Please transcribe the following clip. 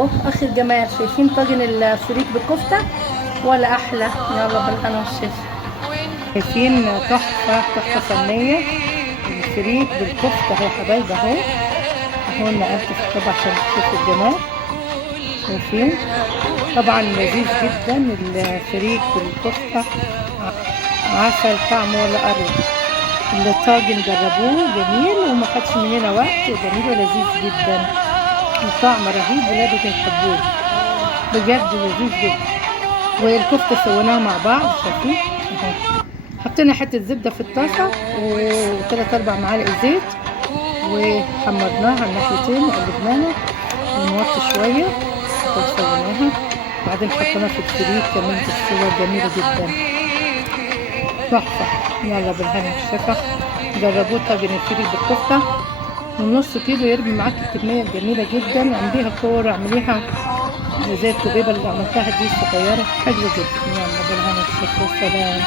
اهو اخر جمال. شايفين طاجن الفريك بالكفته ولا احلى؟ يلا بالهنا والشفا. شايفين تحفه تحفه فنيه الفريك بالكفته اهو يا حبايبي اهو. اهو نقلت في الطبق عشان تشوفوا الجمال. شايفين طبعا لذيذ جدا الفريك بالكفته، عسل طعمه ولا اروع. الطاجن جربوه جميل وما خدش مننا وقت، جميل ولذيذ جدا وطعم رهيب، ولادك يحبوه بجد لذيذ جدا. والكفته سويناها مع بعض. شايفين اهو حطينا حته زبده في الطاسه وثلاث اربع معالق زيت وحمرناها على الناحيتين وقلبناها ونوطي شويه وسويناها. بعدين حطينا في الفريك كمان بالصور جميله جدا تحفه. يلا بالهنا والشفا جربوه طاجن الفريك بالكفته من نص كيلو يرمي معاكي كميه جميله جدا. اعمليها كوره، اعمليها زي الكبيبه اللي عملتها دي الصغيره حلوه جدا. يلا بالهنا والشفا والسلام.